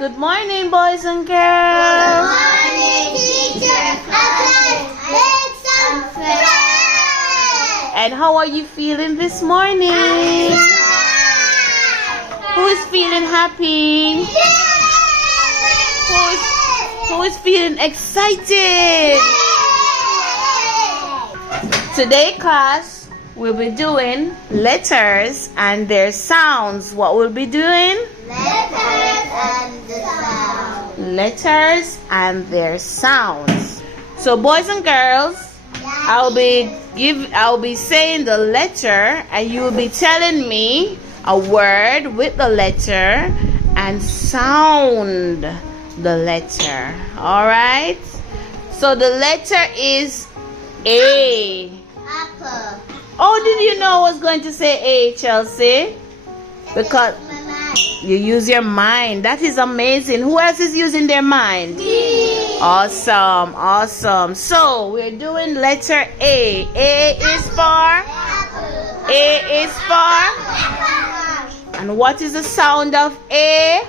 Good morning, boys and girls. Good morning, teacher. Make some friends. And how are you feeling this morning? Who is feeling happy? Who is feeling excited? Today, class, we'll be doing letters and their sounds. What we'll be doing? Letters and the sound. Letters and their sounds. So, boys and girls, I'll be saying the letter, and you will be telling me a word with the letter and sound the letter. All right. So the letter is A. Apple. Oh, did you know I was going to say A, Chelsea? Because you use your mind. That is amazing. Who else is using their mind? Me. Awesome, awesome. So we're doing letter A. A is for? A is for? And what is the sound of A?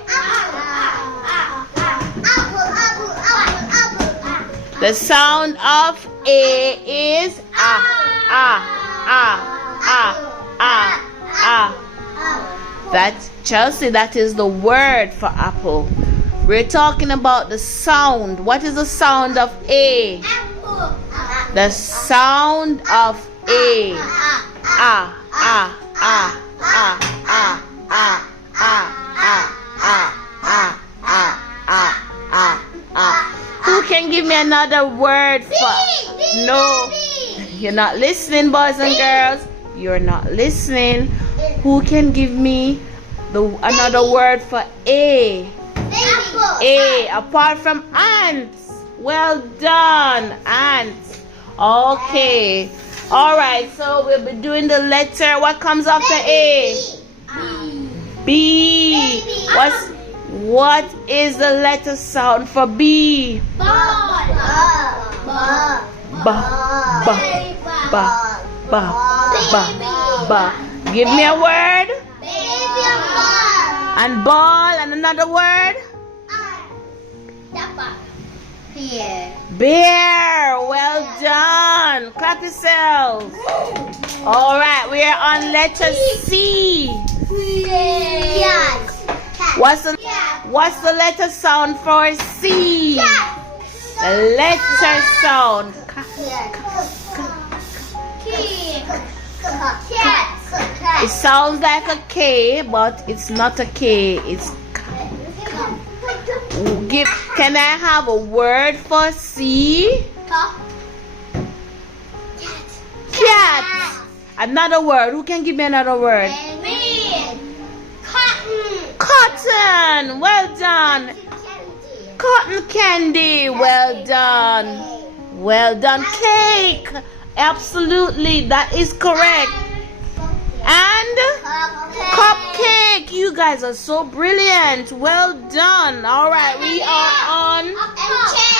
The sound of A is ah, ah, ah, ah, ah, ah. That, Chelsea, that is the word for apple. We're talking about the sound. What is the sound of A? The sound of A. Ah, ah, ah, ah, ah, ah, ah, ah, ah, ah, ah, ah, ah. Who can give me another word for? No. You're not listening, boys and girls. You're not listening. Who can give me another word for A? A, apart from ants. Well done, ants. Okay. All right, so we'll be doing the letter. What comes after A? B. What is the letter sound for B? Ba. Ba, ba, ba, ba, ba. Give me a word. And ball, and another word. Bear. Well done. Clap yourselves. All right, we are on letter C. What's the letter sound for C? The letter sound. It sounds like a K, but it's not a K. It's Can I have a word for C? Cat. Another word. Who can give me another word? Cotton. Well done. Cotton candy. Well done. Well done. Cake. Absolutely. That is correct. And cupcake. You guys are so brilliant. Well done. All right. We are on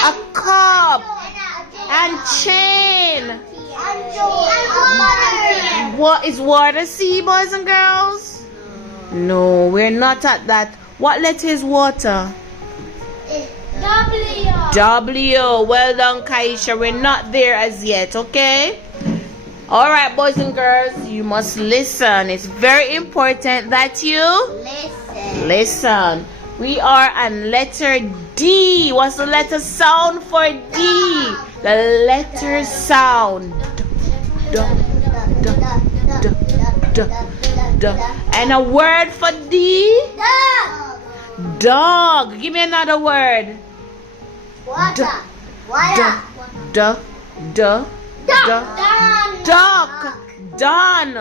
a cup and chain. What is water? See, boys and girls? No, we're not at that. What letter is water? W. Well done, Kaisha. We're not there as yet, okay? All right, boys and girls, you must listen. It's very important that you listen. We are on letter D. What's the letter sound for D? The letter sound. D, d, d, d, d. And a word for D? Dog. Give me another word. D, d, d, duck. Done.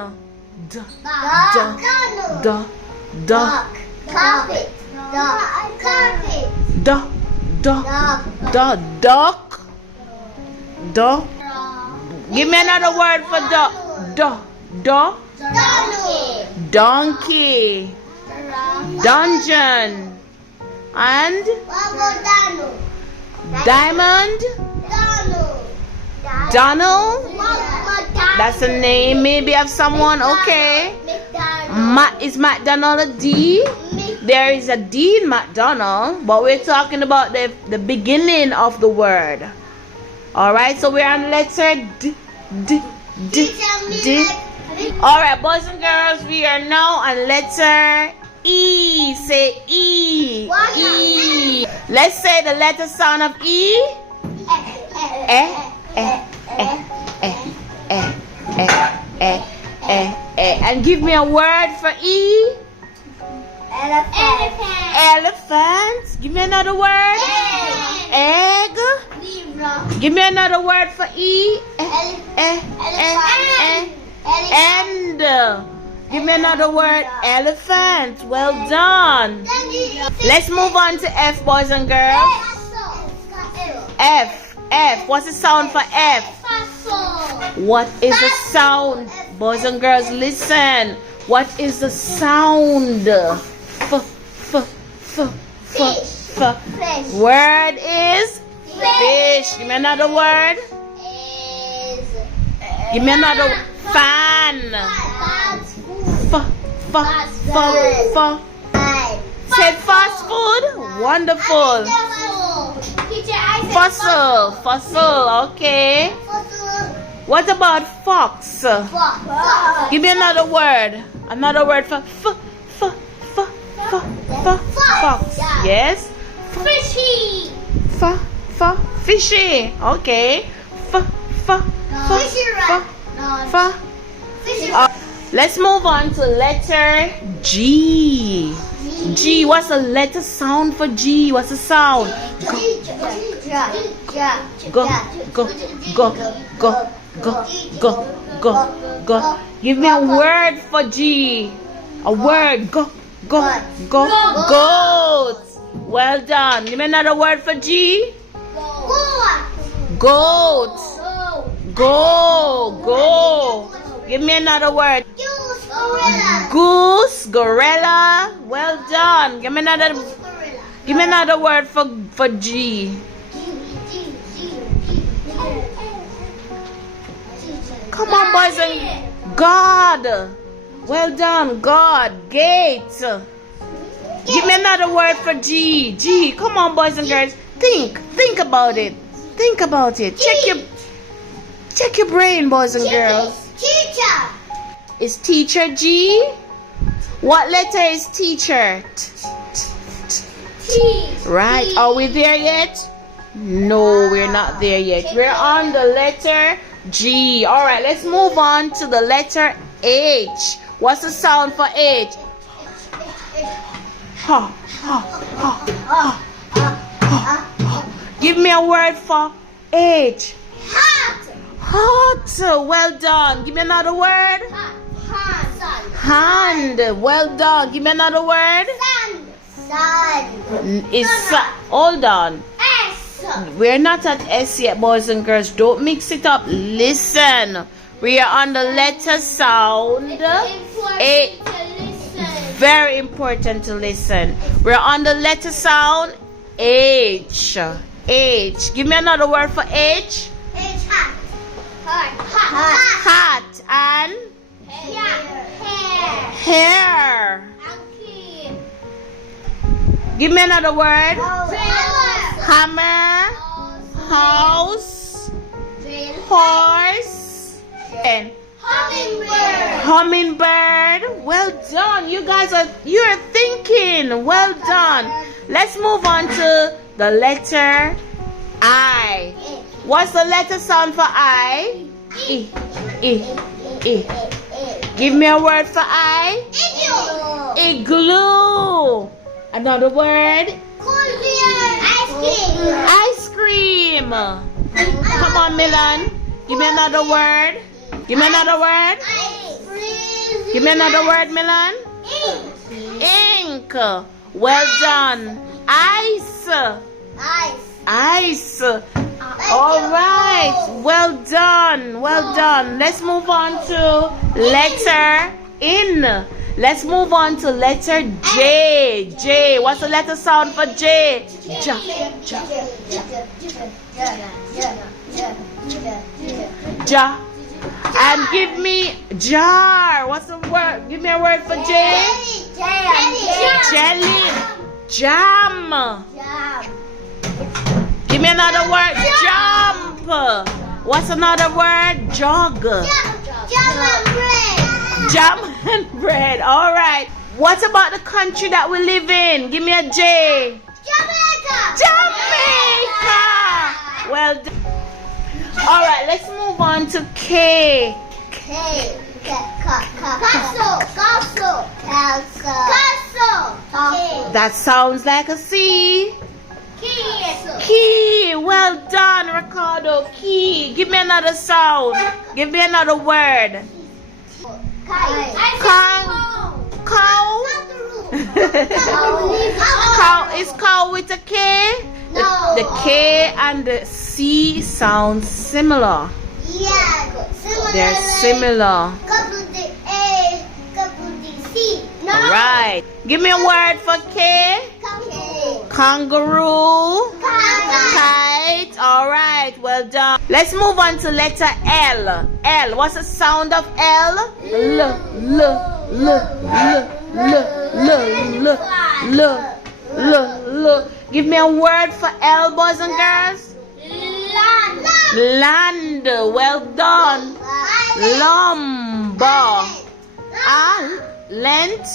Duck. Carpet. Duck. Give me another word for duck. Donkey. Dungeon. And diamond. Donald. That's a name maybe of someone. Okay. Is McDonald a D? There is a D in McDonald, but we're talking about the beginning of the word. Alright, so we're on letter D. Alright, boys and girls, we are now on letter E. Say E. E. Let's say the letter sound of E. And give me a word for E. Elephant. Give me another word. Egg. Give me another word for E. End. Give me another word. Elephant. Well done. Let's move on to F, boys and girls. F. F. What's the sound for F? What is the sound? Boys and girls, listen. What is the sound? Word is fish. Give me another word. Give me another fan. Say fast food. Wonderful. Fossil. Fossil. Okay. What about fox? Give me another word. Another word for fox. Yes. Fishy. Fishy. Okay. Let's move on to letter G. G. What's the letter sound for G? What's the sound? Go. Give me a word for G. A word. Go. Goat. Well done. Give me another word for G. Goat. Go. Give me another word. Goose. Gorilla. Well done. Give me another word for G. Come on, boys and God. Well done, God. Gate. Give me another word for G. G. Come on, boys and girls. Think about it. Think about it. Check your brain, boys and girls. Teacher. Is teacher G? What letter is teacher? Right. Are we there yet? No, we're not there yet. We're on the letter G. All right, let's move on to the letter H. What's the sound for H? Give me a word for H. Hot. Well done. Give me another word. Hand. Well done. Give me another word. Sun. Hold on. We're not at S yet, boys and girls. Don't mix it up. Listen. We are on the letter sound. Very important to listen. We're on the letter sound H. H. Give me another word for H. Hat and hair. Give me another word. Hammer. House. Horse. And hummingbird. Well done. You guys you're thinking. Well done. Let's move on to the letter I. What's the letter sound for I? E. Give me a word for I. Igloo. Another word. Ice cream. Come on, Milan. Give me another word. Give me another word. Give me another word, Milan. Ink. Well done. Ice. All right. Well done. Well done. Let's move on to letter N. Let's move on to letter J. J. What's the letter sound for J? Ja. And give me jar. What's the word? Give me a word for J. Jelly. Jam. Give me another word. Jump. What's another word? Jog. Jam and bread. All right. What about the country that we live in? Give me a J. Jamaica. Well done. All right. Let's move on to K. That sounds like a C. Key. Well done, Ricardo. Key. Give me another sound. Give me another word. Cow. Cow. Is cow with a K? No. The K and the C sound similar. Yeah, They're similar. Couple the A, couple the C. No. Right. Give me a word for K. Kangaroo. Kite. All right. Well done. Let's move on to letter L. L. What's the sound of L? L. L. L. L. L. L. L. L. Give me a word for L, boys and girls. Land. Well done. Lumber. Lent.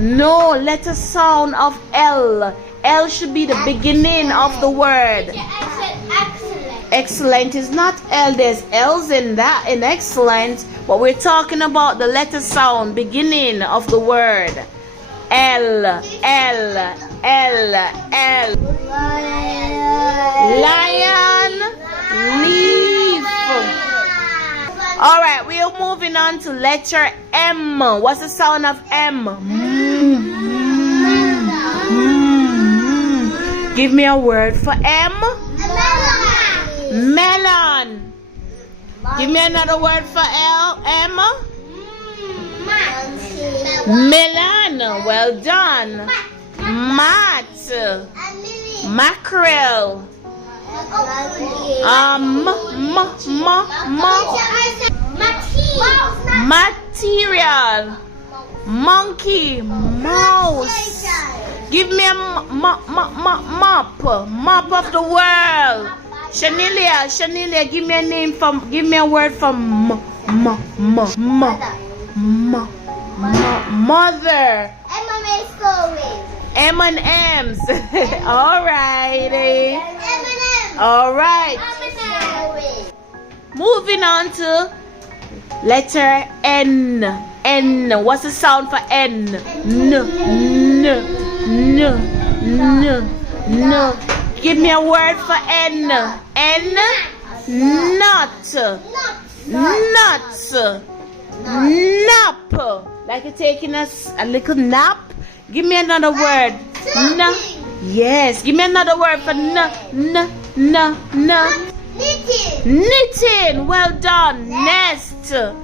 No, letter sound of L. L should be the beginning of the word. Excellent is not L. There's L's in that in excellent, but we're talking about the letter sound beginning of the word. L. Lion. Leaf. All right, we are moving on to letter M. What's the sound of M? Give me a word for M. Melon. Give me another word for L. M. Melon. Well done. Mat. Mackerel. Material. Monkey. Mouse. Give me a mop of the world. Shanilia, give me a name from. Give me a word for mother. M&M's. All righty. All right. Moving on to letter N. N. What's the sound for N? N. Give me a word for N. N. Nut. Nap. Like you're taking a little nap. Give me another word. Yes. Give me another word for Knitting. Well done. Nest. Give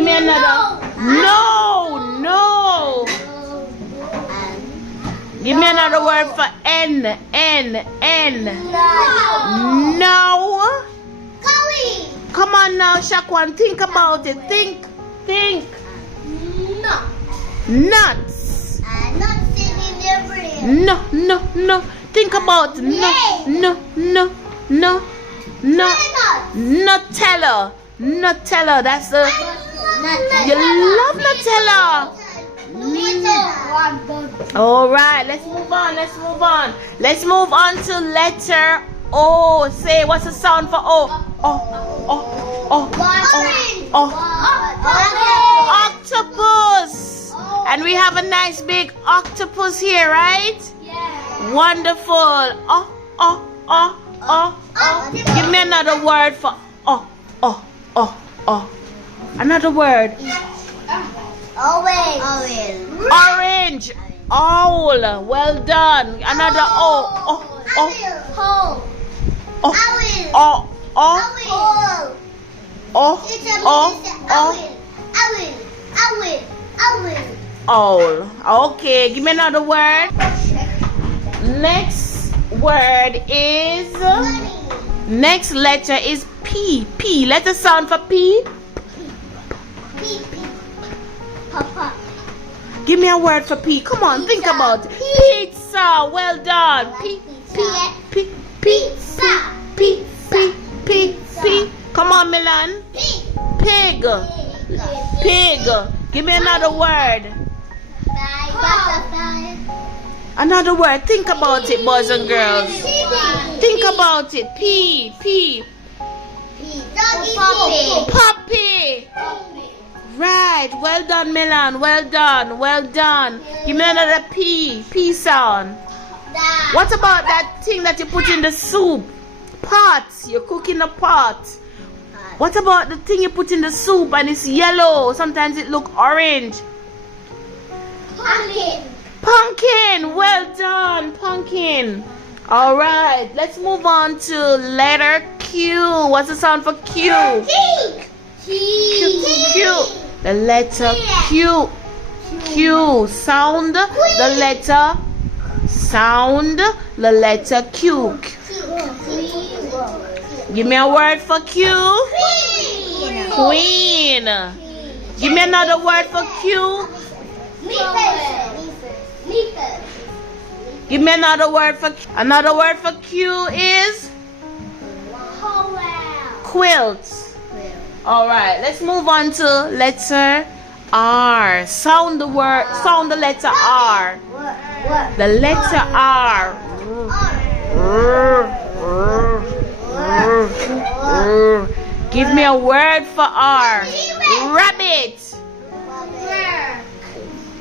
me another. No. Give me another word for N. No. Come on now, Shakwan. Think about it. Think. Nuts. No. Think about Nutella. That's the. You love Nutella. All right, let's move on. Let's move on to letter O. Say, what's the sound for O? Octopus. And we have a nice big octopus here, right? Yeah. Wonderful. Give me another word for Another word. Orange. Owl. Well done. Another owl. Okay, give me another word. Next word is. Money. Next letter is P. P. Letter sound for P. Pee. Papa. Give me a word for P. Come on, think Pizza. about it. Pizza. Well done. P. P. P. Pizza. P. P. P. P. Come on, Milan. Pig. Pig. Pig. Give me another word. Butterfly. Another word. Think about it, boys and girls. Think about it. P. P. Puppy. Puppy. Right. Well done, Milan. Well done. Well done. Give me another P. P sound. What about that thing that you put in the soup? Pot. You're cooking a pot. What about the thing you put in the soup and it's yellow? Sometimes it look orange. Pumpkin. Pumpkin. Well done. Pumpkin. All right. Let's move on to letter Q. What's the sound for Q? Pig. Q. The letter Q. Q. Sound the letter. Sound the letter Q. Give me a word for Q. Queen. Give me another word for Q. Give me another word for Q. Another word for Q is quilt. All right, let's move on to letter R. Sound the word. Sound the letter R. The letter R. Give me a word for R. Rabbit.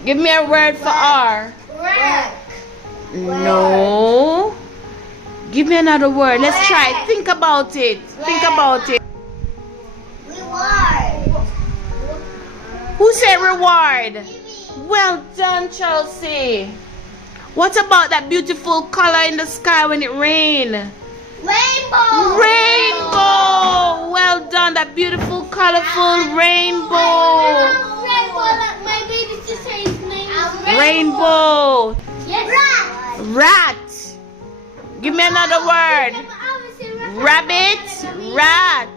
Give me a word for R. No. Give me another word. Let's try. Think about it. Think about it. Who said reward? Well done, Chelsea. What about that beautiful color in the sky when it rains? Rainbow. Rainbow. Well done, that beautiful, colorful rainbow. Rainbow, like my baby sister's name is Rainbow. Yes. Rat. Give me another word. Rabbit. Rat.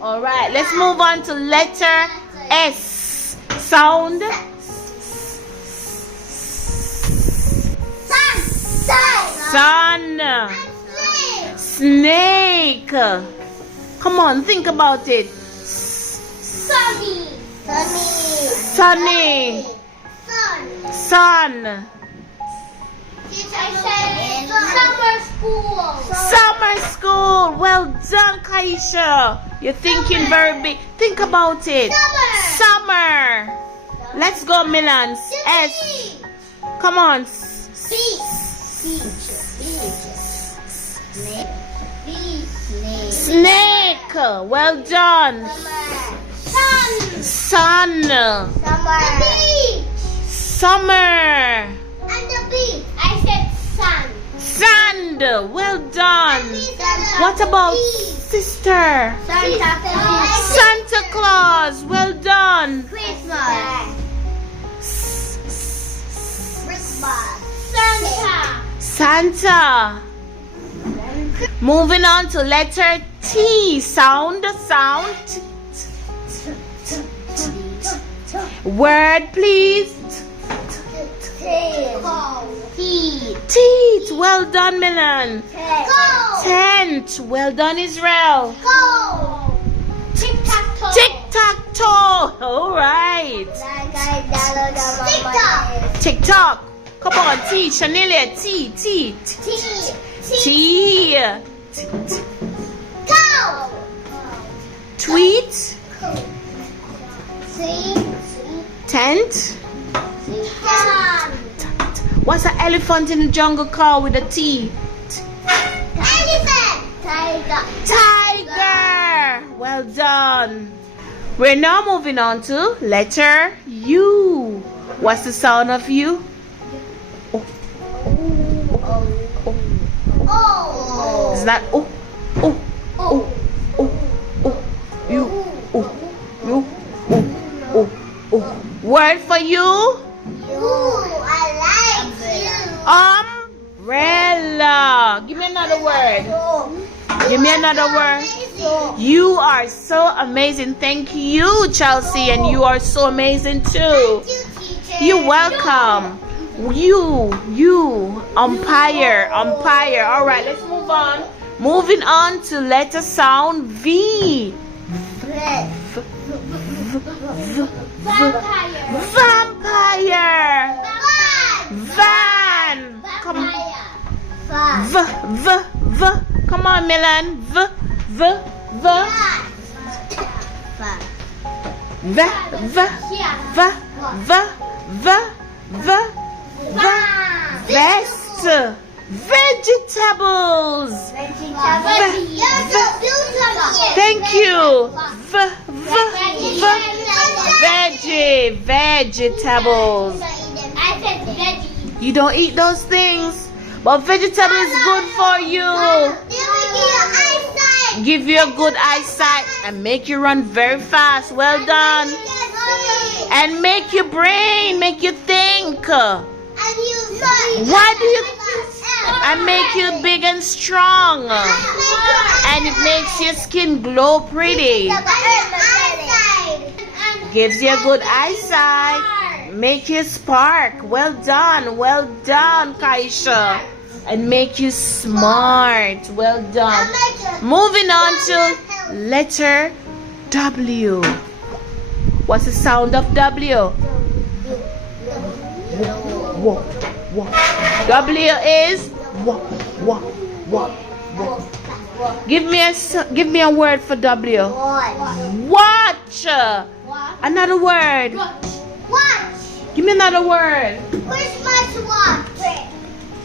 All right, let's move on to letter S. Sound. Sun. Snake. Come on, think about it. Sunny. Sunny. Sun. Summer school. Summer school. Well done, Kaisha. You're thinking very big. Think about it. Summer. Let's go, Milan. S. Come on. Snake. Well done. Sun. Summer. And the beach. I said sun. Sand. Well done. What about sister? Santa Claus. Well done. Christmas. Santa. Santa. Moving on to letter T. Sound. Word, please. Teeth. Well done, Milan. Tent. Well done, Israel. Tic-tac-toe. Tic-tac-toe. All right. Tic-tac. TikTok. Come on, T. Chanelia. T. Cow. Tweet. Tent. What's an elephant in the jungle called with a T? Elephant. Tiger. Well done. We're now moving on to letter U. What's the sound of U? Oh. Is that U? Word for you? I like you. Umbrella. Zelda. Give me another word. Give me another word. You are so amazing. Thank you, Chelsea, and you are so amazing too. You're welcome. You, umpire. All right, let's move on. Moving on to letter sound V. Vampire. Van. Come on. V. Come on, Milan. V. Vest. Vegetables. Thank you. Vegetables. I said veggie. You don't eat those things, but vegetable is good for you. Give you a good eyesight and make you run very fast. Well done. And make your brain, make you think. Why do you? And make you big and strong. And it makes your skin glow pretty. Gives you a good eyesight. Make you spark. Well done, Kaisha. And make you smart. Well done. Moving on to letter W. What's the sound of W? W is Give me a word for W. Watch. Another word. Watch. Give me another word. Christmas watch.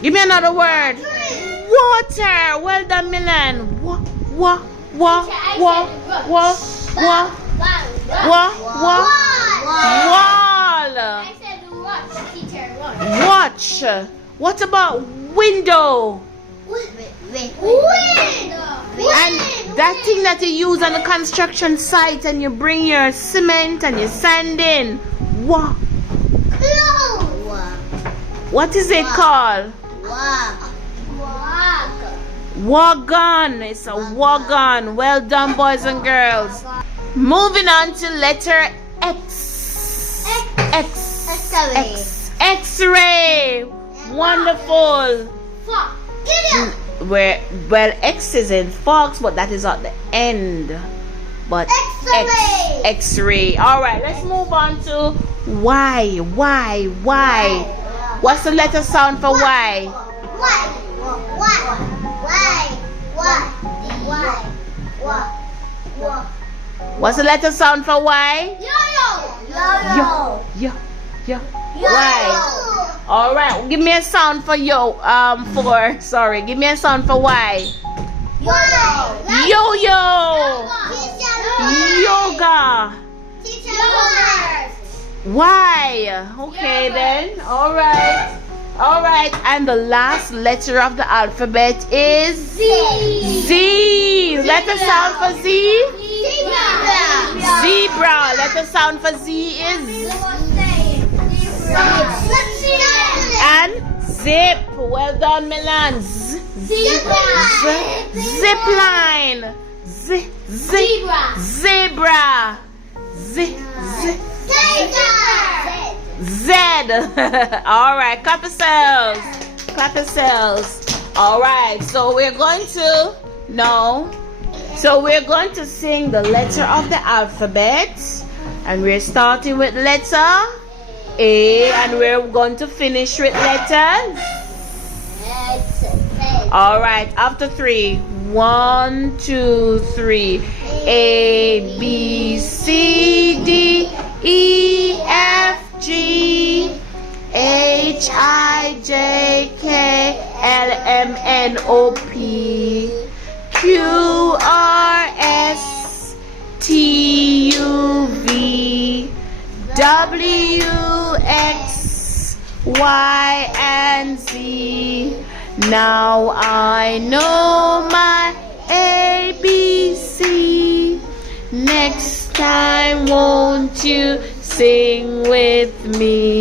Give me another word. Water. Well done, Milan. Wall. I said watch, teacher. Watch. What about window? And that thing that you use on the construction site, and you bring your cement and you sand in. What is it called? Wagon. It's a wagon. Well done, boys and girls. Moving on to letter X. X-ray. Wonderful. Well, X is in fox, but that is at the end. But X-ray. All right, let's move on to Y. What's the letter sound for Y? What's the letter sound for Y? Yo. Y. All right, give me a sound for Give me a sound for Y. Yo. Yoga. Y. Okay then. All right. And the last letter of the alphabet is Z. Letter sound for Z. Zebra. Letter sound for Z is and zip. Well done, Milan. Zip line. Zebra. Z. All right, clap yourselves. All right, so we're going to sing the letter of the alphabet, and we're starting with letter A, and we're going to finish with letter. All right, after 3. 1, 2, 3. A, B, C, D, E, F, G, H, I, J, K, L, M, N, O, P, Q, R, S, T, U, V, W, X, Y, and Z. Now I know my ABC. Next time, won't you sing with me?